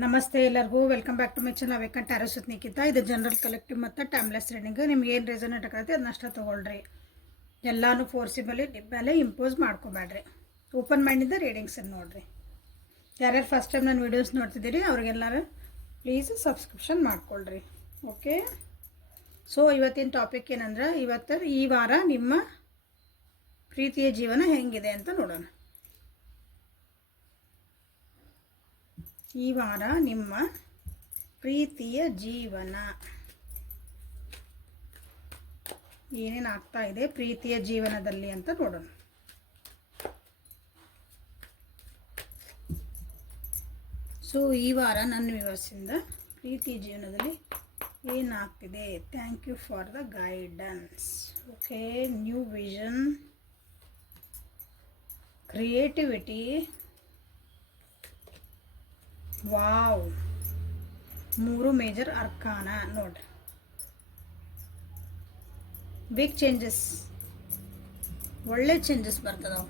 ನಮಸ್ತೆ ಎಲ್ಲರಿಗೂ welcome back to my channel vacant tarot ಸುತ್ನಿಕ್ಕಿಂತ ಇದು ಜನರಲ್ ಕಲೆಕ್ಟಿವ್ ಮತ್ತು ಟೈಮ್ಲೆಸ್ ರೀಡಿಂಗ್ ನಿಮ್ಗೆ ಏನು ರೆಸನೇಟ್ ಆಗತ್ತೆ ಅದನ್ನಷ್ಟ ತೊಗೊಳ್ರಿ. ಎಲ್ಲಾನು ಫೋರ್ಸಿಬಲಿ ಮೇಲೆ ಇಂಪೋಸ್ ಮಾಡ್ಕೋಬೇಡ್ರಿ. ಓಪನ್ ಮೈಂಡಿಂದ ರೀಡಿಂಗ್ಸನ್ನು ನೋಡಿರಿ. ಯಾರ್ಯಾರು ಫಸ್ಟ್ ಟೈಮ್ ನಾನು ವೀಡಿಯೋಸ್ ನೋಡ್ತಿದ್ದೀರಿ ಅವ್ರಿಗೆಲ್ಲರೂ ಪ್ಲೀಸ್ ಸಬ್ಸ್ಕ್ರಿಪ್ಷನ್ ಮಾಡ್ಕೊಳ್ರಿ. ಓಕೆ, ಸೊ ಇವತ್ತಿನ ಟಾಪಿಕ್ ಏನಂದ್ರೆ ಈ ವಾರ ನಿಮ್ಮ ಪ್ರೀತಿಯ ಜೀವನ ಹೆಂಗಿದೆ ಅಂತ ನೋಡೋಣ. ಈ ವಾರ ನಿಮ್ಮ ಪ್ರೀತಿಯ ಜೀವನ ಏನೇನು ಆಗ್ತಾ ಇದೆ ಪ್ರೀತಿಯ ಜೀವನದಲ್ಲಿ ಅಂತ ನೋಡೋಣ. ಸೊ ಈ ವಾರ ನನ್ನ ವ್ಯೂವರ್ಸಿಂದ ಪ್ರೀತಿ ಜೀವನದಲ್ಲಿ ಏನಾಗ್ತಿದೆ. Thank you for the guidance. Okay, new vision, creativity, wow, 3 major arcana ನೋಡ್ರಿ. ಬಿಗ್ ಚೇಂಜಸ್, ಒಳ್ಳೆ ಚೇಂಜಸ್ ಬರ್ತದವು.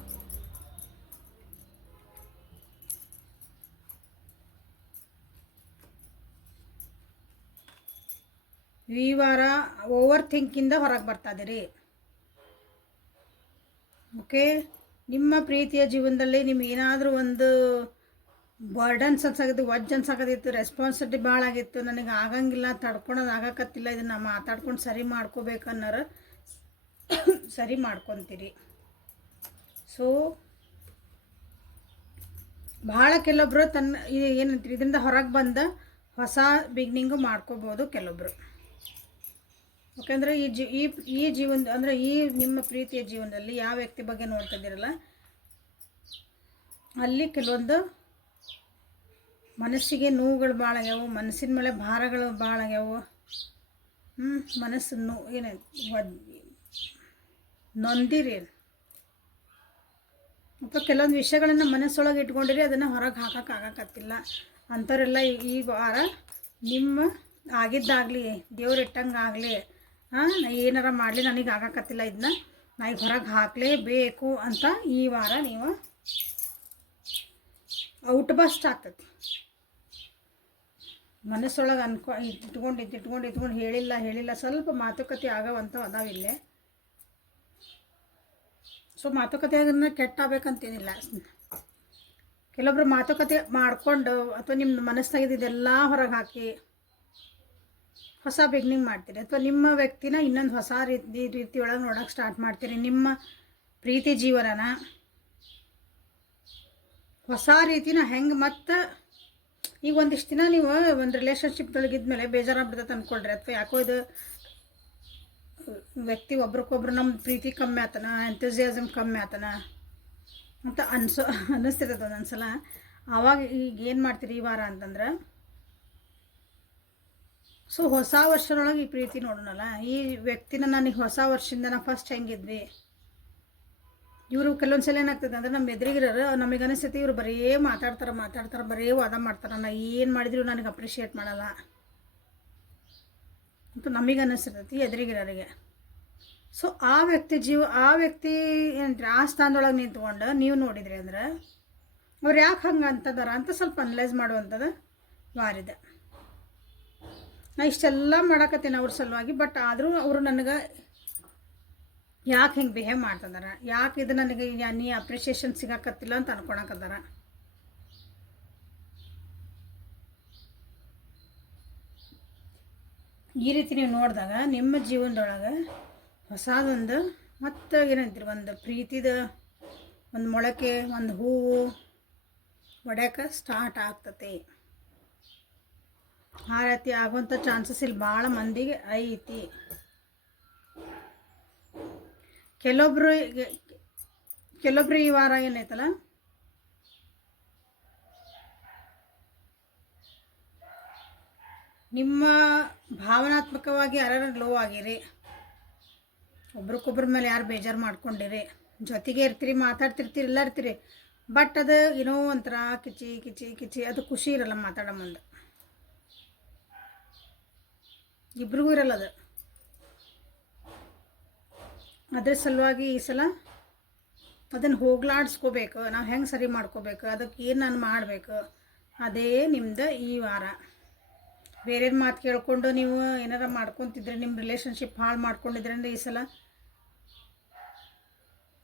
ಈ ವಾರ ಓವರ್ ಥಿಂಕಿಂದ ಹೊರಗೆ ಬರ್ತಾ ಇದೀರಿ. ಓಕೆ, ನಿಮ್ಮ ಪ್ರೀತಿಯ ಜೀವನದಲ್ಲಿ ನಿಮ್ಗೆ ಏನಾದರೂ ಒಂದು ಬರ್ಡನ್ಸ್ ಅನ್ಸಾಗಿತ್ತು, ವಜ್ ಅನ್ಸಾಕತ್ತಿತ್ತು, ರೆಸ್ಪಾನ್ಸಿಬಿಲಿಟಿ ಭಾಳ ಆಗಿತ್ತು, ನನಗೆ ಆಗಂಗಿಲ್ಲ, ತಡ್ಕೊಳೋದು ಆಗಕತ್ತಿಲ್ಲ, ಇದನ್ನು ಮಾತಾಡ್ಕೊಂಡು ಸರಿ ಮಾಡ್ಕೋಬೇಕನ್ನಾರ ಸರಿ ಮಾಡ್ಕೊತೀರಿ. ಸೊ ಭಾಳ ಕೆಲವೊಬ್ಬರು ಏನಂತೀರಿ ಇದರಿಂದ ಹೊರಗೆ ಬಂದ ಹೊಸ ಬಿಗ್ನಿಂಗು ಮಾಡ್ಕೋಬೋದು ಕೆಲವೊಬ್ಬರು. ಯಾಕೆಂದರೆ ಈ ಜೀವನ ಅಂದರೆ ಈ ನಿಮ್ಮ ಪ್ರೀತಿಯ ಜೀವನದಲ್ಲಿ ಯಾವ ವ್ಯಕ್ತಿ ಬಗ್ಗೆ ನೋಡ್ತಾ ಇದ್ದೀರಲ್ಲ ಅಲ್ಲಿ ಕೆಲವೊಂದು ಮನಸ್ಸಿಗೆ ನೋವುಗಳು ಭಾಳ ಆಗ್ಯಾವು, ಮನಸ್ಸಿನ ಮೇಲೆ ಭಾರಗಳು ಭಾಳ ಆಗ್ಯಾವು. ಮನಸ್ಸು ನೊಂದಿರಿ ಅಥವಾ ಕೆಲವೊಂದು ವಿಷಯಗಳನ್ನು ಮನಸ್ಸೊಳಗೆ ಇಟ್ಕೊಂಡಿರಿ, ಅದನ್ನು ಹೊರಗೆ ಹಾಕೋಕ್ಕಾಗಕತ್ತಿಲ್ಲ ಅಂಥವರೆಲ್ಲ ಈ ವಾರ ನಿಮ್ಮ ಆಗಿದ್ದಾಗಲಿ ದೇವ್ರು ಇಟ್ಟಂಗಾಗಲಿ ಏನಾರ ಮಾಡಲಿ ನನಗೆ ಆಗಕತ್ತಿಲ್ಲ, ಇದನ್ನ ನಾನು ಹೊರಗೆ ಹಾಕಲೇಬೇಕು ಅಂತ ಈ ವಾರ ನೀವು ಔಟ್ ಬಸ್ಟ್ ಆಗ್ತೈತಿ. ಮನಸ್ಸೊಳಗೆ ಇಟ್ಕೊಂಡು ಹೇಳಿಲ್ಲ ಸ್ವಲ್ಪ ಮಾತುಕತೆ ಆಗವಂತ ಅದಾವಿಲ್ಲೇ. ಸೊ ಮಾತುಕತೆ ಅದನ್ನು ಕೆಟ್ಟಾಗಬೇಕಂತೇನಿಲ್ಲ. ಕೆಲವೊಬ್ರು ಮಾತುಕತೆ ಮಾಡಿಕೊಂಡು ಅಥವಾ ನಿಮ್ಮ ಮನಸ್ಸಾಗಿದ್ದೆಲ್ಲ ಹೊರಗೆ ಹಾಕಿ ಹೊಸ ಬಿಗ್ನಿಂಗ್ ಮಾಡ್ತೀರಿ, ಅಥವಾ ನಿಮ್ಮ ವ್ಯಕ್ತಿನ ಇನ್ನೊಂದು ಹೊಸ ರೀತಿ ಒಳಗೆ ನೋಡೋಕೆ ಸ್ಟಾರ್ಟ್ ಮಾಡ್ತೀರಿ. ನಿಮ್ಮ ಪ್ರೀತಿ ಜೀವನನ ಹೊಸ ರೀತಿನ ಹೆಂಗೆ ಮತ್ತು ಈಗ ಒಂದಿಷ್ಟು ದಿನ ನೀವು ಒಂದು ರಿಲೇಷನ್ಶಿಪ್ದೊಳಗಿದ್ಮೇಲೆ ಬೇಜಾರಾಗ್ಬಿಡ್ತೈತೆ ಅಂದ್ಕೊಳ್ರಿ, ಅಥವಾ ಯಾಕೋ ಇದು ವ್ಯಕ್ತಿ ಒಬ್ರಿಗೊಬ್ರು ನಮ್ಮ ಪ್ರೀತಿ ಕಮ್ಮಿ ಆತನ, ಎಂಥೂಸಿಯಾಸಮ್ ಕಮ್ಮಿ ಆತನ ಅಂತ ಅನ್ನಿಸ್ತಿರ್ತದೆ ಒಂದೊಂದ್ಸಲ. ಆವಾಗ ಈಗ ಏನು ಮಾಡ್ತೀರಿ ಈ ವಾರ ಅಂತಂದ್ರೆ, ಸೊ ಹೊಸ ವರ್ಷದೊಳಗೆ ಈ ಪ್ರೀತಿ ನೋಡೋಣಲ್ಲ, ಈ ವ್ಯಕ್ತಿನ ನನಗೆ ಹೊಸ ವರ್ಷದಿಂದ ನಾವು ಫಸ್ಟ್ ಹೆಂಗಿದ್ವಿ, ಇವರು ಕೆಲವೊಂದು ಸಲ ಏನಾಗ್ತದೆ ಅಂದರೆ ನಮ್ಮ ಎದುರಿಗಿರೋರು ನಮಗೆ ಅನಿಸ್ತೈತಿ ಇವರು ಬರೀ ಮಾತಾಡ್ತಾರೆ ಬರೀ ವಾದ ಮಾಡ್ತಾರೆ, ನಾನು ಏನು ಮಾಡಿದ್ರು ನನಗೆ ಅಪ್ರಿಷಿಯೇಟ್ ಮಾಡಲ್ಲ ಅಂತ ನಮಗೆ ಅನಿಸ್ತೈತಿ ಎದುರಿಗಿರೋರಿಗೆ. ಸೊ ಆ ವ್ಯಕ್ತಿ ಏನಂತೀರಿ ಆ ಸ್ಥಾನದೊಳಗೆ ನಿಂತ್ಕೊಂಡು ನೀವು ನೋಡಿದ್ರಿ ಅಂದ್ರೆ ಅವ್ರು ಯಾಕೆ ಹಂಗೆ ಅಂತದಾರ ಅಂತ ಸ್ವಲ್ಪ ಅನಲೈಸ್ ಮಾಡುವಂಥದ್ದು ವಾರಿದೆ. ನಾ ಇಷ್ಟೆಲ್ಲ ಮಾಡಕತ್ತೇನೆ ಅವ್ರ ಸಲುವಾಗಿ, ಬಟ್ ಆದರೂ ಅವರು ನನಗೆ ಯಾಕೆ ಹಿಂಗೆ ಬಿಹೇವ್ ಮಾಡ್ತಿದಾರ, ಯಾಕೆ ಇದು ನನಗೆ ನೀ ಅಪ್ರಿಷಿಯೇಷನ್ ಸಿಗಾಕತ್ತಿಲ್ಲ ಅಂತ ಅನ್ಕೊಳಕತ್ತಾರ. ಈ ರೀತಿ ನೀವು ನೋಡಿದಾಗ ನಿಮ್ಮ ಜೀವನದೊಳಗೆ ಹೊಸದೊಂದು ಮತ್ತು ಏನಂತೀರಿ ಒಂದು ಪ್ರೀತಿದ ಒಂದು ಮೊಳಕೆ, ಒಂದು ಹೂವು ಒಡೆಯಕ್ಕೆ ಸ್ಟಾರ್ಟ್ ಆಗ್ತತಿ. ಆ ರೀತಿ ಆಗುವಂಥ ಚಾನ್ಸಸ್ ಇಲ್ಲಿ ಭಾಳ ಮಂದಿಗೆ ಐತಿ. ಕೆಲವೊಬ್ರು ಈ ವಾರ ಏನೈತಲ್ಲ ನಿಮ್ಮ ಭಾವನಾತ್ಮಕವಾಗಿ ಯಾರು ಲೋ ಆಗಿರಿ, ಒಬ್ರಿಗೊಬ್ರ ಮೇಲೆ ಯಾರು ಬೇಜಾರು ಮಾಡ್ಕೊಂಡಿರಿ, ಜೊತೆಗೆ ಇರ್ತೀರಿ, ಮಾತಾಡ್ತಿರ್ತೀರಿ, ಎಲ್ಲ ಇರ್ತೀರಿ, ಬಟ್ ಅದು ಏನೋ ಒಂಥರ ಕಿಚಿ ಅದು ಖುಷಿ ಇರಲ್ಲ ಮಾತಾಡೋ ಮುಂದೆ, ಇಬ್ರಿಗೂ ಇರಲ್ಲ ಅದು. ಅದ್ರ ಸಲುವಾಗಿ ಈ ಸಲ ಅದನ್ನು ಹೋಗ್ಲಾಡಿಸ್ಕೋಬೇಕು, ನಾವು ಹೆಂಗೆ ಸರಿ ಮಾಡ್ಕೋಬೇಕು, ಅದಕ್ಕೆ ಏನು ನಾನು ಮಾಡಬೇಕು, ಅದೇ ನಿಮ್ದು ಈ ವಾರ. ಬೇರೆಯವ್ರ ಮಾತು ಕೇಳ್ಕೊಂಡು ನೀವು ಏನಾರ ಮಾಡ್ಕೊತಿದ್ರೆ, ನಿಮ್ಮ ರಿಲೇಷನ್ಶಿಪ್ ಹಾಳು ಮಾಡ್ಕೊಂಡಿದ್ರೆ ಅಂದರೆ ಈ ಸಲ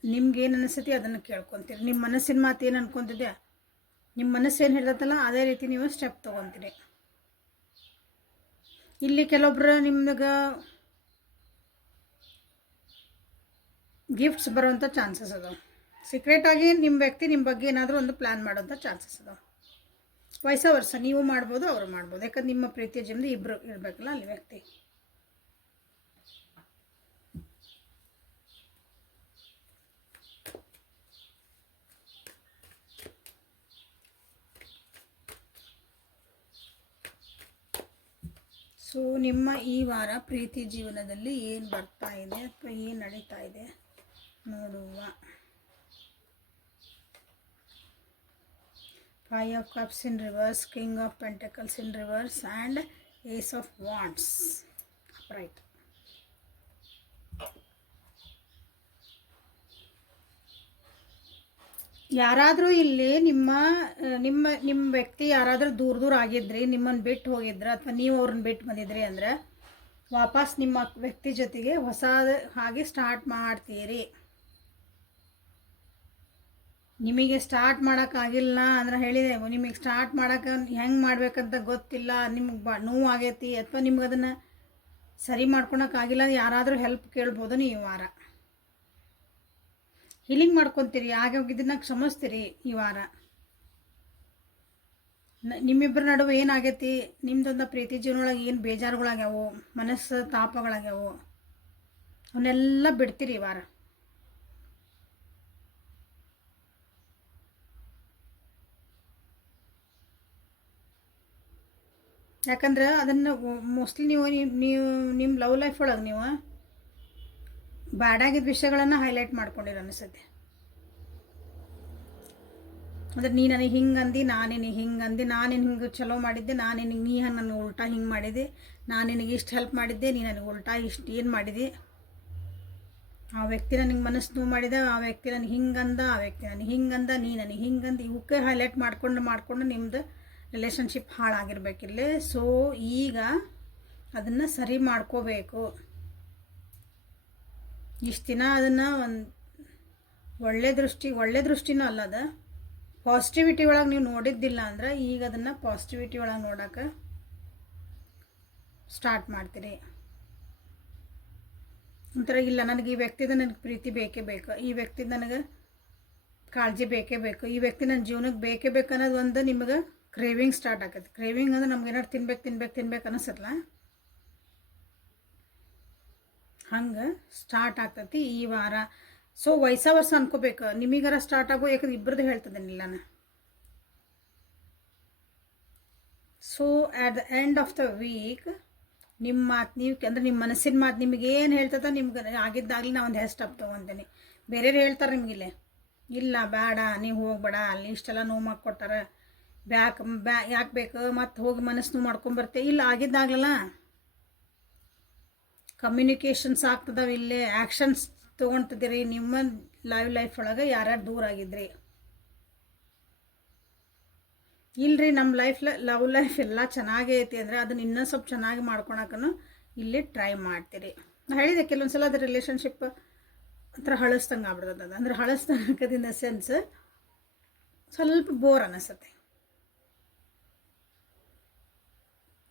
ನಿಮ್ಗೇನು ಅನಿಸ್ತೈತಿ ಅದನ್ನು ಕೇಳ್ಕೊತೀರಿ. ನಿಮ್ಮ ಮನಸ್ಸಿನ ಮಾತು ಏನು ಅನ್ಕೊತಿದ್ಯಾ, ನಿಮ್ಮ ಮನಸ್ಸು ಏನು ಹೇಳ್ತಲ್ಲ ಅದೇ ರೀತಿ ನೀವು ಸ್ಟೆಪ್ ತೊಗೊತೀರಿ. ಇಲ್ಲಿ ಕೆಲವೊಬ್ರು ನಿಮ್ಗೆ ಗಿಫ್ಟ್ಸ್ ಬರೋವಂಥ ಚಾನ್ಸಸ್ ಅದಾವೆ. ಸೀಕ್ರೆಟಾಗಿ ನಿಮ್ಮ ವ್ಯಕ್ತಿ ನಿಮ್ಮ ಬಗ್ಗೆ ಏನಾದರೂ ಒಂದು ಪ್ಲ್ಯಾನ್ ಮಾಡೋಂಥ ಚಾನ್ಸಸ್ ಅದಾವೆ. ವರ್ಷ ನೀವು ಮಾಡ್ಬೋದು, ಅವರು ಮಾಡ್ಬೋದು. ಯಾಕಂದ್ರೆ ನಿಮ್ಮ ಪ್ರೀತಿಯ ಜೀವನ ಇಬ್ಬರು ಇರಬೇಕಲ್ಲ ಅಲ್ಲಿ ವ್ಯಕ್ತಿ. ಸೊ ನಿಮ್ಮ ಈ ವಾರ ಪ್ರೀತಿ ಜೀವನದಲ್ಲಿ ಏನು ಬರ್ತಾ ಇದೆ ಅಥವಾ ಏನು ನಡೀತಾ ಇದೆ ನೋಡುವ. 5 of Cups in reverse, King of Pentacles in reverse and Ace of Wands upright. ಯಾರಾದರೂ ಇಲ್ಲಿ ನಿಮ್ಮ ವ್ಯಕ್ತಿ ಯಾರಾದರೂ ದೂರ ಆಗಿದ್ರಿ, ನಿಮ್ಮನ್ನು ಬಿಟ್ಟು ಹೋಗಿದ್ರೆ ಅಥವಾ ನೀವು ಅವ್ರನ್ನ ಬಿಟ್ಟು ಬಂದಿದ್ರಿ ಅಂದರೆ ವಾಪಸ್ ನಿಮ್ಮ ವ್ಯಕ್ತಿ ಜೊತೆಗೆ ಹೊಸ ಹಾಗೆ ಸ್ಟಾರ್ಟ್ ಮಾಡ್ತೀರಿ. ನಿಮಗೆ ಸ್ಟಾರ್ಟ್ ಮಾಡೋಕ್ಕಾಗಿಲ್ಲ ಅಂದ್ರೆ ಹೇಳಿದೆ, ನಿಮಗೆ ಸ್ಟಾರ್ಟ್ ಮಾಡೋಕೆ ಹೆಂಗೆ ಮಾಡ್ಬೇಕಂತ ಗೊತ್ತಿಲ್ಲ, ನಿಮ್ಗೆ ನೋವು ಆಗೈತಿ ಅಥವಾ ನಿಮ್ಗೆ ಅದನ್ನು ಸರಿ ಮಾಡ್ಕೊಳಕ್ಕಾಗಿಲ್ಲ, ಯಾರಾದರೂ ಹೆಲ್ಪ್ ಕೇಳ್ಬೋದು. ನೀವು ಈ ವಾರ ಹೀಲಿಂಗ್ ಮಾಡ್ಕೊತೀರಿ, ಆಗೋಗಿದ್ದನ್ನ ಕ್ಷಮಿಸ್ತೀರಿ. ಈ ವಾರ ನಿಮ್ಮಿಬ್ಬರ ನಡುವೆ ಏನಾಗೈತಿ, ನಿಮ್ದೊಂದು ಪ್ರೀತಿ ಜೀವನೊಳಗೆ ಏನು ಬೇಜಾರುಗಳಾಗ್ಯಾವು, ಮನಸ್ಸು ತಾಪಗಳಾಗ್ಯಾವು, ಅವನ್ನೆಲ್ಲ ಬಿಡ್ತೀರಿ ಈ ವಾರ. ಯಾಕಂದ್ರೆ ಅದನ್ನು ಮೋಸ್ಟ್ಲಿ ನೀವು ನಿಮ್ಮ ಲವ್ ಲೈಫ್ ಒಳಗೆ ನೀವು ಬ್ಯಾಡಾಗಿದ್ದ ವಿಷಯಗಳನ್ನು ಹೈಲೈಟ್ ಮಾಡ್ಕೊಂಡಿರೋ ಅನಿಸುತ್ತೆ. ಅಂದ್ರೆ ನೀ ನನಗೆ ಹಿಂಗೆ ಅಂದು, ನಾನೇನು ಹಿಂಗೆ ಅಂದು, ನಾನೇನು ಹಿಂಗೆ ಚಲೋ ಮಾಡಿದ್ದೆ, ನಾನೇನು ನೀ ನನಗೆ ಉಲ್ಟಾ ಹಿಂಗೆ ಮಾಡಿದೆ, ನಾನು ನಿನಗೆ ಇಷ್ಟು ಹೆಲ್ಪ್ ಮಾಡಿದ್ದೆ, ನೀ ನನಗೆ ಉಲ್ಟಾ ಇಷ್ಟು ಏನು ಮಾಡಿದೆ, ಆ ವ್ಯಕ್ತಿ ನನಗೆ ಮನಸ್ಸು ನೋವು ಮಾಡಿದೆ, ಆ ವ್ಯಕ್ತಿ ನನಗೆ ಹಿಂಗಂದ, ಆ ವ್ಯಕ್ತಿ ನನಗೆ ಹಿಂಗಂದ, ನೀ ನನಗೆ ಹಿಂಗಂದು, ಇವಕ್ಕೆ ಹೈಲೈಟ್ ಮಾಡ್ಕೊಂಡು ನಿಮ್ಮದು ರಿಲೇಷನ್ಶಿಪ್ ಹಾಳಾಗಿರ್ಬೇಕಿಲ್ಲ. ಸೊ ಈಗ ಅದನ್ನು ಸರಿ ಮಾಡ್ಕೋಬೇಕು. ಇಷ್ಟು ದಿನ ಅದನ್ನು ಒಂದು ಒಳ್ಳೆ ದೃಷ್ಟಿನೂ ಅಲ್ಲದ ಪಾಸಿಟಿವಿಟಿ ಒಳಗೆ ನೀವು ನೋಡಿದ್ದಿಲ್ಲ ಅಂದ್ರೆ ಈಗ ಅದನ್ನು ಪಾಸಿಟಿವಿಟಿ ಒಳಗೆ ನೋಡೋಕೆ ಸ್ಟಾರ್ಟ್ ಮಾಡ್ತೀರಿ. ಒಂಥರ ಇಲ್ಲ, ನನಗೆ ಈ ವ್ಯಕ್ತಿದ ನನಗೆ ಪ್ರೀತಿ ಬೇಕೇ ಬೇಕು, ಈ ವ್ಯಕ್ತಿದ ನನಗೆ ಕಾಳಜಿ ಬೇಕೇ ಬೇಕು, ಈ ವ್ಯಕ್ತಿ ನನ್ನ ಜೀವನಕ್ಕೆ ಬೇಕೇ ಬೇಕು ಅನ್ನೋದು ಒಂದು ನಿಮಗೆ ಕ್ರೇವಿಂಗ್ ಸ್ಟಾರ್ಟ್ ಆಕೈತಿ. ಕ್ರೇವಿಂಗ್ ಅಂದ್ರೆ ನಮ್ಗೆ ಏನಾದ್ರು ತಿನ್ಬೇಕು ಅನಿಸಲ್ಲ, ಹಂಗೆ ಸ್ಟಾರ್ಟ್ ಆಗ್ತೈತಿ ಈ ವಾರ. ಸೊ ವರ್ಷ ಅನ್ಕೋಬೇಕು, ನಿಮಗಾರ ಸ್ಟಾರ್ಟ್ ಆಗೋ, ಯಾಕಂದ್ರೆ ಇಬ್ಬರದ್ದು ಹೇಳ್ತದೇನಿಲ್ಲ ನಾನು. So at the end of the week ನಿಮ್ಮ ಮಾತು ನೀವು ಅಂದರೆ ನಿಮ್ಮ ಮನಸ್ಸಿನ ಮಾತು ನಿಮಗೇನು ಹೇಳ್ತದ, ನಿಮ್ಗೆ ಆಗಿದ್ದಾಗಲಿ ನಾ ಒಂದು ಸ್ಟೆಪ್ ತೊಗೊತೀನಿ. ಬೇರೆಯವ್ರು ಹೇಳ್ತಾರೆ ನಿಮಗಿಲ್ಲೇ, ಇಲ್ಲ ಬೇಡ ನೀವು ಹೋಗ್ಬೇಡ, ಅಲ್ಲಿ ಇಷ್ಟೆಲ್ಲ ನೋವು ಮಾಡಿಕೊಟ್ಟಾರ, ಯಾಕೆ ಬೇಕು ಮತ್ತು ಹೋಗಿ ಮನಸ್ಸು ನೋವು ಮಾಡ್ಕೊಂಬರ್ತೆ, ಇಲ್ಲ ಆಗಿದ್ದಾಗಲಲ್ಲ ಕಮ್ಯುನಿಕೇಷನ್ಸ್ ಆಗ್ತದವ, ಇಲ್ಲೇ ಆ್ಯಕ್ಷನ್ಸ್ ತೊಗೊಳ್ತಿದ್ದೀರಿ. ನಿಮ್ಮ ಲೈಫ್ ಒಳಗೆ ಯಾರ್ಯಾರು ದೂರ ಆಗಿದ್ರಿ, ಇಲ್ಲರಿ ನಮ್ಮ ಲವ್ ಲೈಫ್ ಎಲ್ಲ ಚೆನ್ನಾಗೇ ಐತಿ ಅಂದರೆ ಅದನ್ನ ಇನ್ನೂ ಸ್ವಲ್ಪ ಚೆನ್ನಾಗಿ ಮಾಡ್ಕೊಳಕ್ಕೂ ಇಲ್ಲಿ ಟ್ರೈ ಮಾಡ್ತೀರಿ. ನಾನು ಹೇಳಿದೆ ಕೆಲವೊಂದು ಸಲ ಅದು ರಿಲೇಷನ್ಶಿಪ್ ಒಂಥರ ಹಳಸ್ದಂಗೆ ಆಗ್ಬಿಡ್ತದೆ. ಅದು ಅಂದರೆ ಹಳಸ್ದಂಗದಿಂದ ಸೆನ್ಸ್ ಸ್ವಲ್ಪ ಬೋರ್ ಅನ್ನಿಸುತ್ತೆ.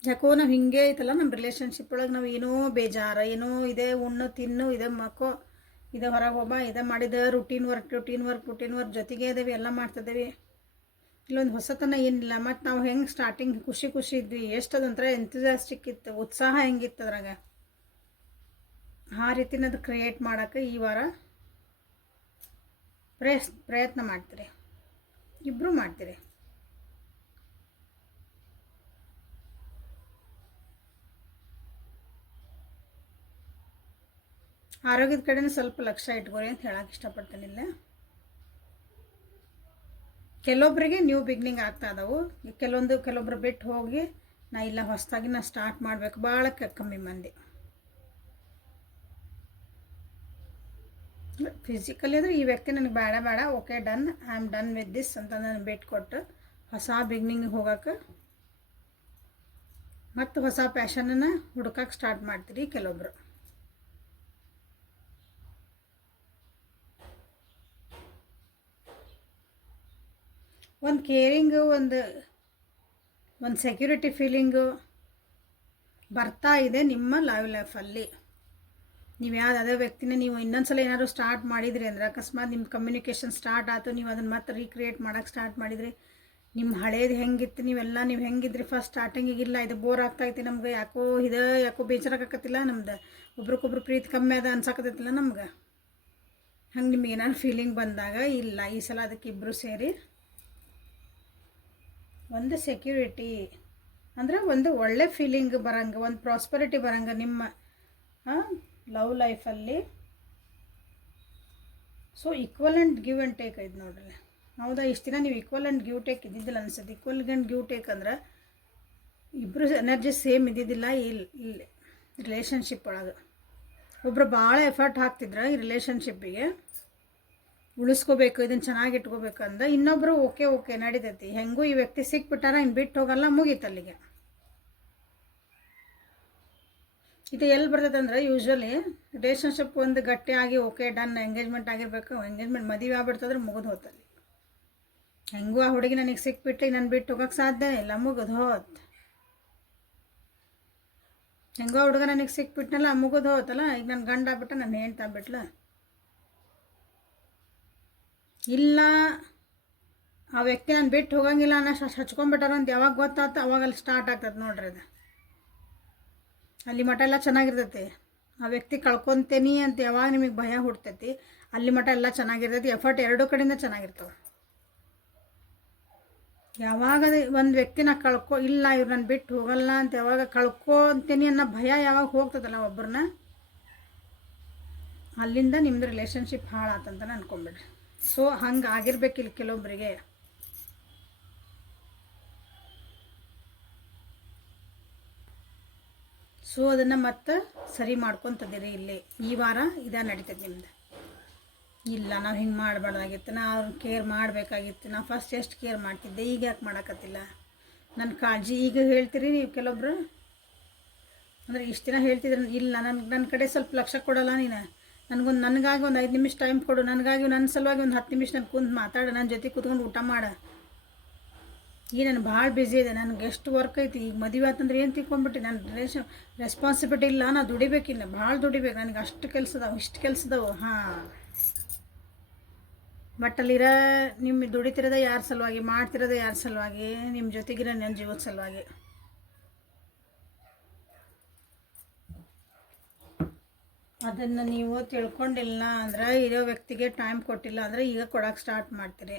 ಯಾಕೋ ನಾವು ಹಿಂಗೆ ಐತಲ್ಲ ನಮ್ಮ ರಿಲೇಷನ್ಶಿಪ್ ಒಳಗೆ, ನಾವು ಏನೋ ಬೇಜಾರು, ಏನೋ ಇದೆ ಉಣ್ಣು ತಿನ್ನು, ಇದೆ ಮಕ್ಕೋ, ಇದೆ ಹೊರಗೆ ಹೋಗ, ಇದೆ ಮಾಡಿದ ರುಟೀನ್ ವರ್ಕ್ ಜೊತೆಗೆ ಇದೇವಿ, ಎಲ್ಲ ಮಾಡ್ತಿದ್ದೇವೆ. ಇಲ್ಲೊಂದು ಹೊಸತನ ಏನಿಲ್ಲ. ಮತ್ತು ನಾವು ಹೆಂಗೆ ಸ್ಟಾರ್ಟಿಂಗ್ ಖುಷಿ ಇದ್ವಿ, ಎಷ್ಟು ಅದೊಂಥರ ಎಂಥೂಸಿಯಾಸ್ಟಿಕ್ ಇತ್ತು, ಉತ್ಸಾಹ ಹೆಂಗಿತ್ತು ಅದ್ರಾಗ, ಆ ರೀತಿನದು ಕ್ರಿಯೇಟ್ ಮಾಡೋಕ್ಕೆ ಈ ವಾರ ಪ್ರಯತ್ನ ಮಾಡ್ತೀರಿ, ಇಬ್ಬರು ಮಾಡ್ತೀರಿ. ಆರೋಗ್ಯದ ಕಡೆನೂ ಸ್ವಲ್ಪ ಲಕ್ಷ್ಯ ಇಟ್ಕೊರಿ ಅಂತ ಹೇಳಕ್ಕೆ ಇಷ್ಟಪಡ್ತೇನಿಲ್ಲ. ಕೆಲವೊಬ್ಬರಿಗೆ ನ್ಯೂ ಬಿಗ್ನಿಂಗ್ ಆಗ್ತಾ ಇದಾವೆ, ಕೆಲವೊಬ್ಬರು ಬಿಟ್ಟು ಹೋಗಿ ನಾ ಇಲ್ಲ ಹೊಸದಾಗಿ ನಾ ಸ್ಟಾರ್ಟ್ ಮಾಡಬೇಕು, ಭಾಳ ಕಮ್ಮಿ ಮಂದಿ. ಫಿಸಿಕಲಿ ಅಂದರೆ ಈ ವ್ಯಕ್ತಿ ನನಗೆ ಬೇಡ, okay done, I am done with this ಅಂತ ನಾನು ಬಿಟ್ಟು ಕೊಟ್ಟು ಹೊಸ ಬಿಗ್ನಿಂಗ್ ಹೋಗೋಕೆ ಮತ್ತು ಹೊಸ ಪ್ಯಾಷನನ್ನು ಹುಡುಕಕ್ಕೆ ಸ್ಟಾರ್ಟ್ ಮಾಡ್ತೀರಿ ಕೆಲವೊಬ್ರು. ಒಂದು ಕೇರಿಂಗು, ಒಂದು ಸೆಕ್ಯೂರಿಟಿ ಫೀಲಿಂಗು ಬರ್ತಾ ಇದೆ ನಿಮ್ಮ ಲೈಫಲ್ಲಿ. ನೀವು ಯಾವುದೇ ವ್ಯಕ್ತಿನ ನೀವು ಇನ್ನೊಂದ್ಸಲ ಏನಾದರೂ ಸ್ಟಾರ್ಟ್ ಮಾಡಿದ್ರಿ ಅಂದರೆ, ಅಕಸ್ಮಾತ್ ನಿಮ್ಮ ಕಮ್ಯುನಿಕೇಷನ್ ಸ್ಟಾರ್ಟ್ ಆಯಿತು, ನೀವು ಅದನ್ನು ಮತ್ತೆ ರೀಕ್ರಿಯೇಟ್ ಮಾಡೋಕ್ಕೆ ಸ್ಟಾರ್ಟ್ ಮಾಡಿದ್ರಿ, ನಿಮ್ಮ ಹಳೇದು ಹೆಂಗಿತ್ತು, ನೀವು ಹೆಂಗಿದ್ರಿ ಫಸ್ಟ್ ಸ್ಟಾರ್ಟಿಂಗಿಗೆ, ಇಲ್ಲ ಇದು ಬೋರ್ ಆಗ್ತಾಯಿತ್ತು ನಮ್ಗೆ, ಯಾಕೋ ಬೇಜಾರಾಗಕತ್ತಿಲ್ಲ, ನಮ್ದು ಒಬ್ರಿಗೊಬ್ರು ಪ್ರೀತಿ ಕಮ್ಮಿ ಅದ ಅನ್ಸಕತ್ತೈತಿಲ್ಲ ನಮ್ಗೆ, ಹಂಗೆ ನಿಮ್ಗೆ ಏನಾದ್ರು ಫೀಲಿಂಗ್ ಬಂದಾಗ, ಇಲ್ಲ ಈ ಸಲ ಅದಕ್ಕೆ ಇಬ್ಬರು ಸೇರಿ ಒಂದು ಸೆಕ್ಯೂರಿಟಿ ಅಂದರೆ ಒಂದು ಒಳ್ಳೆ ಫೀಲಿಂಗ್ ಬರಂಗೆ, ಒಂದು ಪ್ರಾಸ್ಪರಿಟಿ ಬರಂಗೆ ನಿಮ್ಮ ಲವ್ ಲೈಫಲ್ಲಿ. So equal and give and take ಐತೆ ನೋಡ್ರಿ. ಹೌದಾ, ಇಷ್ಟು ದಿನ ನೀವು ಈಕ್ವಲ್ ಆ್ಯಂಡ್ ಗಿವ್ ಟೇಕ್ ಇದ್ದಿದ್ದಿಲ್ಲ ಅನ್ಸುತ್ತೆ. ಈಕ್ವಲ್ ಆ್ಯಂಡ್ ಗಿವ್ ಟೇಕ್ ಅಂದ್ರೆ ಇಬ್ಬರು ಎನರ್ಜಿ ಸೇಮ್ ಇದ್ದಿದ್ದಿಲ್ಲ ಈ ರಿಲೇಷನ್ಶಿಪ್ ಒಳಗೆ. ಒಬ್ಬರು ಭಾಳ ಎಫರ್ಟ್ ಹಾಕ್ತಿದ್ರೆ ಈ ರಿಲೇಷನ್ಶಿಪ್ಪಿಗೆ ಉಳಿಸ್ಕೋಬೇಕು, ಇದನ್ನು ಚೆನ್ನಾಗಿ ಇಟ್ಕೋಬೇಕಂದ್ರೆ ಇನ್ನೊಬ್ಬರು ಓಕೆ ನಡೀತೈತಿ, ಹೆಂಗೂ ಈ ವ್ಯಕ್ತಿ ಸಿಕ್ಬಿಟ್ಟಾರ, ಇನ್ನು ಬಿಟ್ಟು ಹೋಗಲ್ಲ, ಮುಗೀತು ಅಲ್ಲಿಗೆ. ಇದು ಎಲ್ಲಿ ಬರ್ತದೆ ಅಂದ್ರೆ ಯೂಶ್ವಲಿ ರಿಲೇಷನ್ಶಿಪ್ ಒಂದು ಗಟ್ಟಿಯಾಗಿ ಓಕೆ ಡನ್ ಎಂಗೇಜ್ಮೆಂಟ್ ಆಗಿರ್ಬೇಕು, ಎಂಗೇಜ್ಮೆಂಟ್ ಮದುವೆ ಆಗ್ಬಿಡ್ತಂದ್ರೆ ಮುಗಿದು ಹೋತಲ್ಲಿ. ಹೆಂಗೂ ಆ ಹುಡುಗಿ ನನಗೆ ಸಿಕ್ಬಿಟ್ಟು ನಾನು ಬಿಟ್ಟು ಹೋಗೋಕ್ಕೆ ಸಾಧ್ಯ ಇಲ್ಲ, ಮುಗಿದು ಹೋತ್. ಹೆಂಗೋ ಹುಡುಗ ನನಗೆ ಸಿಕ್ಬಿಟ್ನಲ್ಲ, ಮುಗಿದು ಹೋತಲ್ಲ, ಈಗ ನನ್ನ ಗಂಡ ಆಗ್ಬಿಟ್ಟ, ನನ್ನ ಹೆಂಡ್ತಿ ಆಗ್ಬಿಟ್ಲ. ಇಲ್ಲ ಆ ವ್ಯಕ್ತಿ ನಾನು ಬಿಟ್ಟು ಹೋಗಂಗಿಲ್ಲ ಅನ್ನೋ ಹಚ್ಕೊಂಡ್ಬಿಟ್ಟಾರ ಅಂತ ಯಾವಾಗ ಗೊತ್ತಾತ ಅವಾಗ ಅಲ್ಲಿ ಸ್ಟಾರ್ಟ್ ಆಗ್ತದೆ ನೋಡ್ರಿ. ಅದು ಅಲ್ಲಿ ಮಠ ಎಲ್ಲ ಚೆನ್ನಾಗಿರ್ತೈತಿ. ಆ ವ್ಯಕ್ತಿ ಕಳ್ಕೊತೀನಿ ಅಂತ ಯಾವಾಗ ನಿಮಗೆ ಭಯ ಹುಡ್ತೈತಿ ಅಲ್ಲಿ ಮಠ ಎಲ್ಲ ಚೆನ್ನಾಗಿರ್ತೈತಿ. ಎಫರ್ಟ್ ಎರಡೂ ಕಡೆಯಿಂದ ಚೆನ್ನಾಗಿರ್ತವೆ. ಯಾವಾಗ ಒಂದು ವ್ಯಕ್ತಿನ ಇಲ್ಲ ಇವ್ರು ನಾನು ಬಿಟ್ಟು ಹೋಗಲ್ಲ ಅಂತ ಯಾವಾಗ ಕಳ್ಕೊತೀನಿ ಅನ್ನೋ ಭಯ ಯಾವಾಗ ಹೋಗ್ತದಲ್ಲ ಒಬ್ಬರನ್ನ, ಅಲ್ಲಿಂದ ನಿಮ್ಮದು ರಿಲೇಷನ್ಶಿಪ್ ಹಾಳಾತಂತ ಅನ್ಕೊಂಬಿಡ್ರಿ. ಸೊ ಹಂಗೆ ಆಗಿರ್ಬೇಕಿಲ್ಲ ಕೆಲವೊಬ್ಬರಿಗೆ. ಸೊ ಅದನ್ನು ಮತ್ತೆ ಸರಿ ಮಾಡ್ಕೊತದಿರಿ. ಇಲ್ಲಿ ಈ ವಾರ ಇದ ನಡೀತದೆ ನಿಮ್ದು. ಇಲ್ಲ ನಾವು ಹಿಂಗೆ ಮಾಡಬಾರ್ದಾಗಿತ್ತು, ನಾವು ಕೇರ್ ಮಾಡಬೇಕಾಗಿತ್ತು, ನಾವು ಫಸ್ಟ್ ಎಷ್ಟು ಕೇರ್ ಮಾಡ್ತಿದ್ದೆ, ಈಗ ಯಾಕೆ ಮಾಡೋಕ್ಕತ್ತಿಲ್ಲ, ನನ್ನ ಕಾಳಜಿ ಈಗ ಹೇಳ್ತೀರಿ ನೀವು ಕೆಲವೊಬ್ರು. ಅಂದರೆ ಇಷ್ಟು ದಿನ ಹೇಳ್ತಿದ್ರೆ ಇಲ್ಲ ನನ್ನ ಕಡೆ ಸ್ವಲ್ಪ ಲಕ್ಷ ಕೊಡೋಲ್ಲ ನೀನು, ನನಗಾಗಿ ಒಂದು 5 ನಿಮಿಷ ಟೈಮ್ ಕೊಡು, ನನಗಾಗಿ ನನ್ನ ಸಲುವಾಗಿ ಒಂದು 10 ನಿಮಿಷ ನಾನು ಕುಂತು ಮಾತಾಡು, ನನ್ನ ಜೊತೆ ಕೂತ್ಕೊಂಡು ಊಟ ಮಾಡು. ಈಗ ನಾನು ಭಾಳ ಬ್ಯುಸಿ ಇದೆ, ನನಗೆ ಎಷ್ಟು ವರ್ಕ್ ಐತಿ. ಈಗ ಮದುವೆ ಆತಂದ್ರೆ ಏನು ತಿಳ್ಕೊಂಬಿಟ್ಟು ನನ್ನ ರೆಸ್ಪಾನ್ಸಿಬಿಲಿಟಿ ಇಲ್ಲ, ನಾನು ದುಡಿಬೇಕಿಲ್ಲ, ಭಾಳ ದುಡಿಬೇಕು, ನನಗೆ ಅಷ್ಟು ಕೆಲಸದವು ಇಷ್ಟು ಕೆಲಸದವು. ಹಾಂ, ಬಟ್ ಅಲ್ಲಿರೋ ನಿಮ್ಮ ದುಡಿತಿರೋದೇ ಯಾರ ಸಲುವಾಗಿ, ಮಾಡ್ತಿರೋದೇ ಯಾರ ಸಲುವಾಗಿ, ನಿಮ್ಮ ಜೊತೆಗಿರೋ ನನ್ನ ಜೀವದ ಸಲುವಾಗಿ. ಅದನ್ನು ನೀವು ತಿಳ್ಕೊಂಡಿಲ್ಲ ಅಂದ್ರೆ, ಇರೋ ವ್ಯಕ್ತಿಗೆ ಟೈಮ್ ಕೊಟ್ಟಿಲ್ಲ ಅಂದರೆ ಈಗ ಕೊಡೋಕೆ ಸ್ಟಾರ್ಟ್ ಮಾಡ್ತೀರಿ.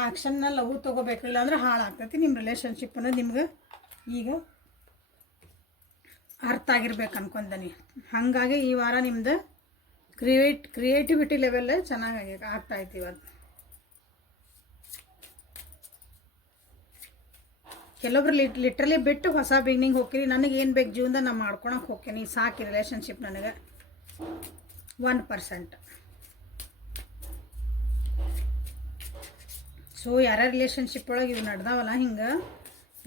ಆ್ಯಕ್ಷನ್ನ ಲಘು ತೊಗೋಬೇಕಿಲ್ಲ ಅಂದ್ರೆ ಹಾಳಾಗ್ತೈತಿ ನಿಮ್ಮ ರಿಲೇಷನ್ಶಿಪ್ ಅನ್ನೋದು. ನಿಮ್ಗೆ ಈಗ ಅರ್ಥ ಆಗಿರ್ಬೇಕು ಅನ್ಕೊಂಡನಿ. ಹಾಗಾಗಿ ಈ ವಾರ ನಿಮ್ದು ಕ್ರಿಯೇಟಿವಿಟಿ ಲೆವೆಲ್ ಚೆನ್ನಾಗಿ ಆಗ್ತಾಯಿತ್ತು ಇವತ್ತು. ಕೆಲವೊಬ್ರು ಲಿಟ್ರಲಿ ಬಿಟ್ಟು ಹೊಸ ಬಿಗ್ನಿಂಗ್ ಹೋಗ್ತೀರಿ. ನನಗೆ ಏನು ಬೇಕು ಜೀವನದ ನಾನು ಮಾಡ್ಕೊಳಕ್ಕೆ ಹೋಗ್ತೀನಿ, ಸಾಕಿ ರಿಲೇಷನ್ಶಿಪ್ ನನಗೆ 1%. ಸೊ ಯಾರ ರಿಲೇಷನ್ಶಿಪ್ ಒಳಗೆ ಇವು ನಡೆದಾವಲ್ಲ, ಹಿಂಗೆ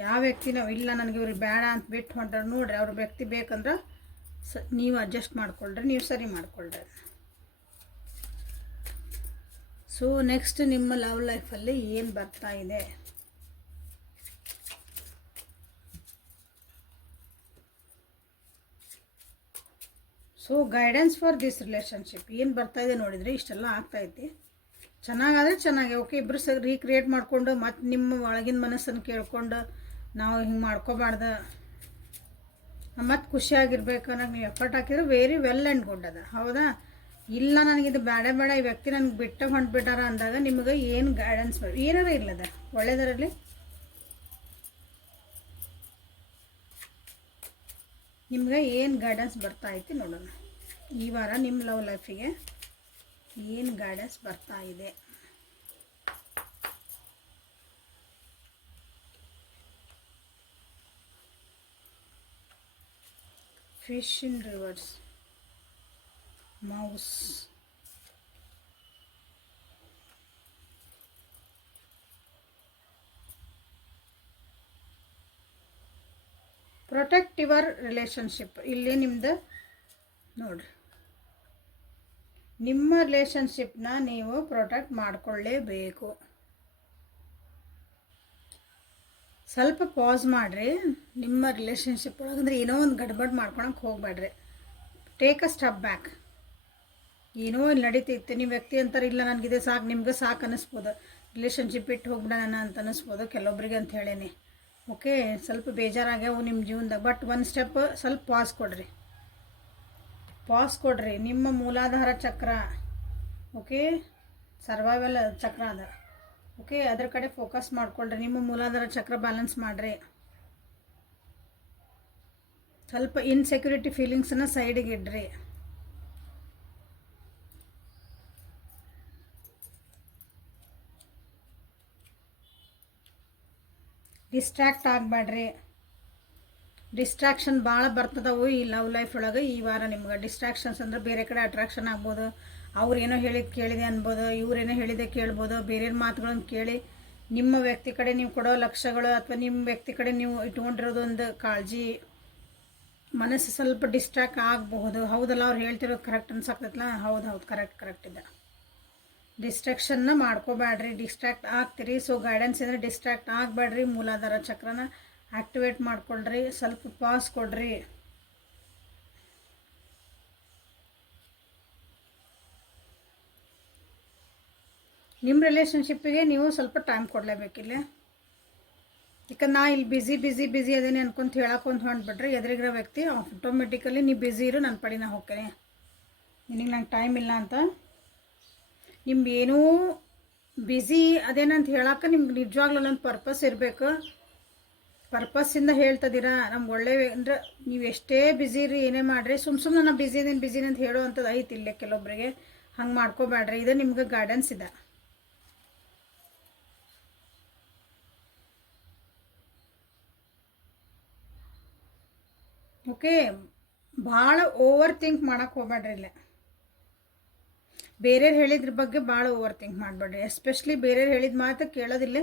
ಯಾವ ವ್ಯಕ್ತಿ ನಾವು ಇಲ್ಲ ನನಗೆ ಇವ್ರಿಗೆ ಬೇಡ ಅಂತ ಬಿಟ್ಟು ಹೊಂಟ್ರೆ ನೋಡ್ರಿ, ಅವ್ರ ವ್ಯಕ್ತಿ ಬೇಕಂದ್ರೆ ನೀವು ಅಡ್ಜಸ್ಟ್ ಮಾಡ್ಕೊಳ್ರಿ, ನೀವು ಸರಿ ಮಾಡ್ಕೊಳ್ರಿ. ಸೊ ನೆಕ್ಸ್ಟ್ ನಿಮ್ಮ ಲವ್ ಲೈಫಲ್ಲಿ ಏನು ಬರ್ತಾ ಇದೆ? So guidance for this relationship ಏನು ಬರ್ತಾ ಇದೆ ನೋಡಿದ್ರಿ, ಇಷ್ಟೆಲ್ಲ ಆಗ್ತಾಯಿತ್ತು. ಚೆನ್ನಾಗಾದರೆ ಚೆನ್ನಾಗಿ ಓಕೆ, ಇಬ್ಬರು ರೀಕ್ರಿಯೇಟ್ ಮಾಡಿಕೊಂಡು ಮತ್ತು ನಿಮ್ಮ ಒಳಗಿನ ಮನಸ್ಸನ್ನು ಕೇಳ್ಕೊಂಡು ನಾವು ಹಿಂಗೆ ಮಾಡ್ಕೋಬಾರ್ದು, ಮತ್ತು ಖುಷಿಯಾಗಿರ್ಬೇಕು ಅನ್ನೋಕೆ ನೀವು ಎಫರ್ಟ್ ಹಾಕಿದ್ರೆ ವೆರಿ ವೆಲ್ ಆ್ಯಂಡ್ ಗುಡ್ ಅದ. ಹೌದಾ? ಇಲ್ಲ ನನಗಿದು ಬೇಡ ಈ ವ್ಯಕ್ತಿ ನನಗೆ ಬಿಟ್ಟು ಹೊಂಟ್ಬಿಟ್ಟಾರ ಅಂದಾಗ ನಿಮಗೆ ಏನು ಗೈಡೆನ್ಸ್ ಏನಾರ ಇಲ್ಲದ ಒಳ್ಳೆಯದರಲ್ಲಿ ನಿಮ್ಗೆ ಏನು ಗೈಡೆನ್ಸ್ ಬರ್ತಾ ಐತಿ ನೋಡೋಣ. ಈ ವಾರ ನಿಮ್ಮ ಲವ್ ಲೈಫಿಗೆ ಏನು ಗೈಡೆನ್ಸ್ ಬರ್ತಾ ಇದೆ? Fish in rivers, mouse, protect your relationship. ಇಲ್ಲಿ ನಿಮ್ದು ನೋಡ್ರಿ, ನಿಮ್ಮ ರಿಲೇಷನ್ಶಿಪ್ನ ನೀವು ಪ್ರೊಟೆಕ್ಟ್ ಮಾಡಿಕೊಳ್ಳೇಬೇಕು. ಸ್ವಲ್ಪ ಪಾಸ್ ಮಾಡಿರಿ ನಿಮ್ಮ ರಿಲೇಷನ್ಶಿಪ್ ಒಳಗೆ. ಅಂದರೆ ಏನೋ ಒಂದು ಗಡ್ಬಡ್ ಮಾಡ್ಕೊಳಕ್ಕೆ ಹೋಗ್ಬೇಡ್ರಿ. Take a step back. ಏನೋ ಇಲ್ಲಿ ನಡೀತಿತ್ತು, ನೀವು ವ್ಯಕ್ತಿ ಅಂತಾರೆ ಇಲ್ಲ ನನಗಿದೆ ಸಾಕು, ನಿಮ್ಗೆ ಸಾಕು ಅನ್ನಿಸ್ಬೋದು, ರಿಲೇಷನ್ಶಿಪ್ ಇಟ್ಟು ಹೋಗ್ಬಿಡೋಣ ಅಂತ ಅನ್ನಿಸ್ಬೋದು ಕೆಲವೊಬ್ರಿಗೆ ಅಂತ ಹೇಳೀನಿ. ಓಕೆ, ಸ್ವಲ್ಪ ಬೇಜಾರಾಗ್ಯಾವು ನಿಮ್ಮ ಜೀವನದಾಗ. ಬಟ್ ಒಂದು ಸ್ಟೆಪ್ ಸ್ವಲ್ಪ ಪಾಸ್ ಕೊಡ್ರಿ. ನಿಮ್ಮ ಮೂಲಾಧಾರ ಚಕ್ರ, ಓಕೆ, ಸರ್ವೈವಲ್ ಚಕ್ರ ಅದ. ಓಕೆ, ಅದ್ರ ಕಡೆ ಫೋಕಸ್ ಮಾಡ್ಕೊಳ್ರಿ. ನಿಮ್ಮ ಮೂಲಾಧಾರ ಚಕ್ರ ಬ್ಯಾಲೆನ್ಸ್ ಮಾಡಿರಿ. ಸ್ವಲ್ಪ ಇನ್ಸೆಕ್ಯೂರಿಟಿ ಫೀಲಿಂಗ್ಸನ್ನು ಸೈಡಿಗೆ ಇಡ್ರಿ. ಡಿಸ್ಟ್ರಾಕ್ಟ್ ಆಗಬೇಡ್ರಿ. ಡಿಸ್ಟ್ರಾಕ್ಷನ್ ಭಾಳ ಬರ್ತದವು ಈ ಲವ್ ಲೈಫ್ ಒಳಗೆ. ಈ ವಾರ ನಿಮ್ಗೆ ಡಿಸ್ಟ್ರಾಕ್ಷನ್ಸ್ ಅಂದರೆ ಬೇರೆ ಕಡೆ ಅಟ್ರಾಕ್ಷನ್ ಆಗ್ಬೋದು, ಅವ್ರೇನೋ ಹೇಳಿದ್ದು ಕೇಳಿದೆ ಅನ್ಬೋದು, ಇವರೇನೋ ಹೇಳಿದೆ ಕೇಳ್ಬೋದು, ಬೇರೆ ಮಾತುಗಳನ್ನು ಕೇಳಿ ನಿಮ್ಮ ವ್ಯಕ್ತಿ ಕಡೆ ನೀವು ಕೊಡೋ ಲಕ್ಷ್ಯಗಳು ಅಥವಾ ನಿಮ್ಮ ವ್ಯಕ್ತಿ ಕಡೆ ನೀವು ಇಟ್ಕೊಂಡಿರೋದು ಒಂದು ಕಾಳಜಿ, ಮನಸ್ಸು ಸ್ವಲ್ಪ ಡಿಸ್ಟ್ರಾಕ್ಟ್ ಆಗಬಹುದು. ಹೌದಲ್ಲ, ಅವ್ರು ಹೇಳ್ತಿರೋದು ಕರೆಕ್ಟ್ ಅನ್ಸಾಕ್ತೈತಲ್ಲ, ಹೌದು ಕರೆಕ್ಟ್ ಇದೆ. ಡಿಸ್ಟ್ರಾಕ್ಷನ್ನ ಮಾಡ್ಕೋಬೇಡ್ರಿ, ಡಿಸ್ಟ್ರಾಕ್ಟ್ ಆಗ್ತೀರಿ. ಸೊ ಗೈಡೆನ್ಸ್ ಅಂದರೆ ಡಿಸ್ಟ್ರಾಕ್ಟ್ ಆಗಬೇಡ್ರಿ. ಮೂಲಾಧಾರ ಚಕ್ರನ ಆ್ಯಕ್ಟಿವೇಟ್ ಮಾಡ್ಕೊಳ್ರಿ. ಸ್ವಲ್ಪ ಪಾಸ್ ಕೊಡ್ರಿ. ನಿಮ್ಮ ರಿಲೇಷನ್ಶಿಪ್ಪಿಗೆ ನೀವು ಸ್ವಲ್ಪ ಟೈಮ್ ಕೊಡಲೇಬೇಕಿಲ್ಲ. ಯಾಕಂದ್ರೆ ನಾ ಇಲ್ಲಿ ಬಿಸಿ ಅದೇನೆ ಅನ್ಕೊಂತ ಹೇಳಕ್ಕೆ ಹೊಂಟ್ಬಿಟ್ರಿ ಎದುರಿಗಿರೋ ವ್ಯಕ್ತಿ ಆಟೋಮೆಟಿಕಲಿ ನೀವು ಬ್ಯುಸಿ ಇರು, ನನ್ನ ಪಡಿ ನಾ ಹೋಗ್ತೇನೆ, ನಿನಗೆ ನಂಗೆ ಟೈಮ್ ಇಲ್ಲ ಅಂತ. ನಿಮ್ಗೆ ಏನೂ ಬ್ಯುಸಿ ಅದೇನಂತ ಹೇಳಕ್ಕೆ ನಿಮ್ಗೆ ನಿಜವಾಗ್ಲೂ ಒಂದು ಪರ್ಪಸ್ ಇರಬೇಕು. ಪರ್ಪಸ್ಸಿಂದ ಹೇಳ್ತದ್ದೀರಾ ನಮ್ಗೆ ಒಳ್ಳೆ ಅಂದರೆ ನೀವು ಎಷ್ಟೇ ಬ್ಯುಸಿ ಇರಿ, ಏನೇ ಮಾಡಿರಿ, ಸುಮ್ಮನೆ ನಾನು ಬ್ಯುಸಿ ಅಂತ ಹೇಳೋ ಅಂಥದ್ದು ಐತಿ ಇಲ್ಲೇ ಕೆಲವೊಬ್ಬರಿಗೆ. ಹಂಗೆ ಮಾಡ್ಕೋಬೇಡ್ರಿ. ಇದು ನಿಮ್ಗೆ ಗೈಡೆನ್ಸ್ ಇದೆ. ಓಕೆ, ಭಾಳ ಓವರ್ ಥಿಂಕ್ ಮಾಡೋಕ್ಕೆ ಹೋಗ್ಬೇಡ್ರಿ. ಇಲ್ಲೇ ಬೇರೆಯವ್ರು ಹೇಳಿದ್ರ ಬಗ್ಗೆ ಭಾಳ ಓವರ್ ಥಿಂಕ್ ಮಾಡಬೇಡ್ರಿ. ಎಸ್ಪೆಷಲಿ ಬೇರೆಯವ್ರು ಹೇಳಿದ ಮಾತು ಕೇಳೋದಿಲ್ಲ,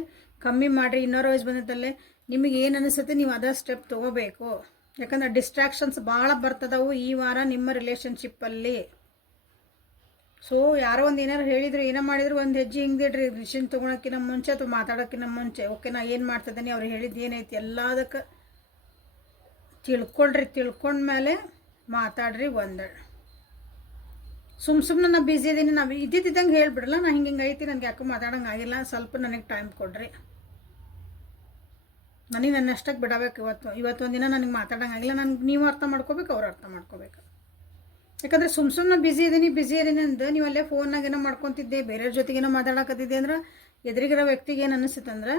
ಕಮ್ಮಿ ಮಾಡಿರಿ. ಇನ್ನರ್ ವಾಯ್ಸ್ ಬಂದಿದ್ದಲ್ಲೇ ನಿಮಗೆ ಏನು ಅನಿಸುತ್ತೆ ನೀವು ಅದೇ ಸ್ಟೆಪ್ ತೊಗೋಬೇಕು. ಯಾಕಂದ್ರೆ ಡಿಸ್ಟ್ರಾಕ್ಷನ್ಸ್ ಭಾಳ ಬರ್ತದವು ಈ ವಾರ ನಿಮ್ಮ ರಿಲೇಷನ್ಶಿಪ್ಪಲ್ಲಿ. ಸೊ ಯಾರೋ ಒಂದು ಏನಾರು ಹೇಳಿದ್ರು, ಏನೋ ಮಾಡಿದ್ರು, ಒಂದು ಹೆಜ್ಜೆ ಹಿಂದಿಡ್ರಿ. ಡಿಸಿಷನ್ ತೊಗೊಳಕ್ಕಿಂತ ಮುಂಚೆ ಅಥವಾ ಮಾತಾಡೋಕ್ಕಿಂತ ಮುಂಚೆ. ಓಕೆ, ನಾ ಏನು ಮಾಡ್ತಿದ್ದೀನಿ, ಅವ್ರು ಹೇಳಿದ್ದು ಏನೈತಿ ಎಲ್ಲದಕ್ಕೆ ತಿಳ್ಕೊಂಡ್ಮೇಲೆ ಮಾತಾಡ್ರಿ. ಸುಮ್ಮನೆ ನಾ ಬ್ಯುಸಿ ಇದ್ದೀನಿ, ನಾವು ಇದ್ದಿದ್ದಂಗೆ ಹೇಳ್ಬಿಡಲ್ಲ, ನಾ ಹಿಂಗೆ ಐತಿ, ನನಗೆ ಯಾಕೋ ಮಾತಾಡೋಂಗೆ ಆಗಿಲ್ಲ, ಸ್ವಲ್ಪ ನನಗೆ ಟೈಮ್ ಕೊಡ್ರಿ. ನನಗೆ ನನ್ನಷ್ಟಕ್ಕೆ ಬಿಡಬೇಕು. ಇವತ್ತೊಂದಿನ ನನಗೆ ಮಾತಾಡೋಂಗೆ ಆಗಿಲ್ಲ, ನನಗೆ ನೀವು ಅರ್ಥ ಮಾಡ್ಕೋಬೇಕು, ಅವ್ರು ಅರ್ಥ ಮಾಡ್ಕೋಬೇಕು. ಯಾಕಂದರೆ ಸುಮ್ಮನೆ ಬ್ಯುಸಿ ಇದ್ದೀನಿ ಅಂದು ನೀವು ಅಲ್ಲೇ ಫೋನ್ನಾಗ ಏನೋ ಮಾಡ್ಕೊತಿದ್ದೆ, ಬೇರೆಯವ್ರ ಜೊತೆಗೇನೋ ಮಾತಾಡಕತ್ತಿದ್ದೆ ಅಂದ್ರೆ ಎದುರಿಗಿರೋ ವ್ಯಕ್ತಿಗೆ ಏನು ಅನ್ನಿಸುತ್ತಂದ್ರೆ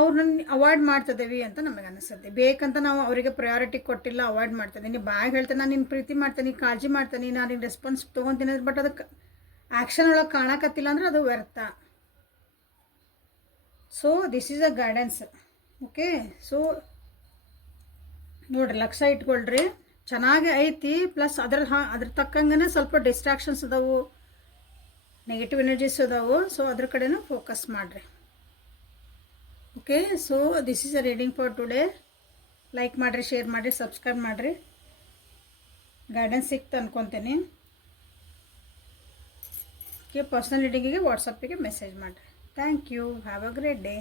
ಅವ್ರನ್ನ ಅವಾಯ್ಡ್ ಮಾಡ್ತಿದ್ದೀವಿ ಅಂತ ನಮಗೆ ಅನಿಸುತ್ತೆ. ಬೇಕಂತ ನಾವು ಅವರಿಗೆ ಪ್ರಯಾರಿಟಿ ಕೊಟ್ಟಿಲ್ಲ, ಅವಾಯ್ಡ್ ಮಾಡ್ತಿದ್ದೀನಿ. ನೀವು ಬಾಯಾಗ ಹೇಳ್ತೇನೆ ನಾನು ನಿನ್ನ ಪ್ರೀತಿ ಮಾಡ್ತೀನಿ, ಕಾಳಜಿ ಮಾಡ್ತೀನಿ, ನಾನು ನಿನ್ನ ರೆಸ್ಪಾನ್ಸ್ ತೊಗೊತೀನಿ, ಬಟ್ ಅದಕ್ಕೆ ಆ್ಯಕ್ಷನ್ ಒಳಗೆ ಕಾಣಕತ್ತಿಲ್ಲ ಅಂದ್ರೆ ಅದು ವ್ಯರ್ಥ. So this is a guidance. Okay, so ನೋಡಿರಿ, ಲಕ್ಷ್ಯ ಇಟ್ಕೊಳ್ರಿ. ಚೆನ್ನಾಗಿ ಐತಿ. ಪ್ಲಸ್ ಅದ್ರ ತಕ್ಕಂಗೆ ಸ್ವಲ್ಪ ಡಿಸ್ಟ್ರಾಕ್ಷನ್ಸ್ ಅದಾವು, ನೆಗೆಟಿವ್ ಎನರ್ಜೀಸ್ ಅದಾವು. ಸೊ ಅದ್ರ ಕಡೆನೂ ಫೋಕಸ್ ಮಾಡಿರಿ. Okay, so this is a reading for today. Like ಮಾಡಿರಿ, ಶೇರ್ ಮಾಡಿರಿ, ಸಬ್ಸ್ಕ್ರೈಬ್ ಮಾಡಿರಿ. ಗೈಡೆನ್ಸ್ ಸಿಕ್ತು ಅನ್ಕೊತೀನಿ. ಓಕೆ, ಪರ್ಸ್ನಲ್ ರೀಡಿಂಗಿಗೆ ವಾಟ್ಸಪ್ಪಿಗೆ ಮೆಸೇಜ್ ಮಾಡಿರಿ. Thank you. Have a great day.